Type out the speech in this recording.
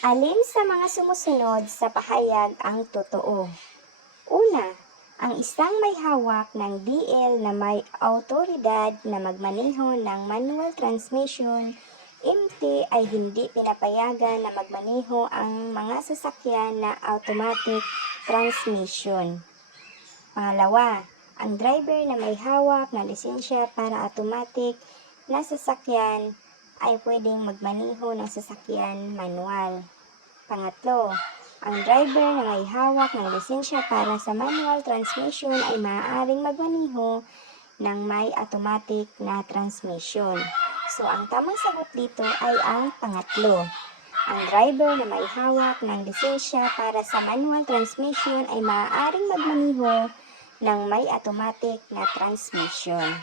Alin sa mga sumusunod sa pahayag ang totoo? Una, ang isang may hawak ng DL na may awtoridad na magmaneho ng manual transmission, MT ay hindi pinapayagan na magmaneho ang mga sasakyan na automatic transmission. Pangalawa, ang driver na may hawak na lisensya para automatic na sasakyan ay pwedeng magmaneho ng sasakyan manual. Pangatlo, ang driver na may hawak ng lisensya para sa manual transmission ay maaaring magmaneho ng may automatic na transmission. So, ang tamang sagot dito ay ang pangatlo. Ang driver na may hawak ng lisensya para sa manual transmission ay maaaring magmaneho ng may automatic na transmission.